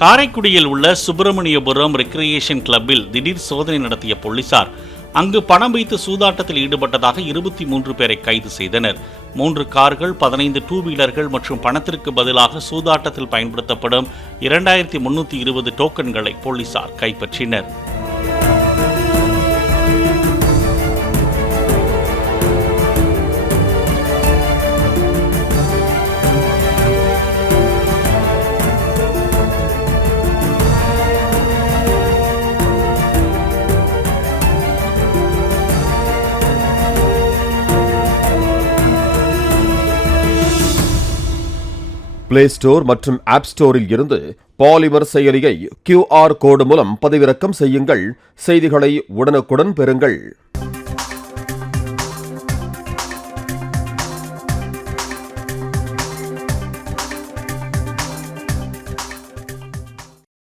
காரைக்குடியில் உள்ள சுப்பிரமணியபுரம் ரெக்ரியேஷன் கிளப்பில் திடீர் சோதனை நடத்திய போலீசார் அங்கு பணம் வைத்து சூதாட்டத்தில் ஈடுபட்டதாக 23 பேரை கைது செய்தனர். 3 கார்கள், 15 டூ வீலர்கள் மற்றும் பணத்திற்கு பதிலாக சூதாட்டத்தில் பயன்படுத்தப்படும் 2320 டோக்கன்களை போலீசார் கைப்பற்றினர். பிளே ஸ்டோர் மற்றும் ஆப் ஸ்டோரில் இருந்து பாலிமர் செயலியை QR கோடு மூலம் பதிவிறக்கம் செய்யுங்கள். செய்திகளை உடனுக்குடன் பெறுங்கள்.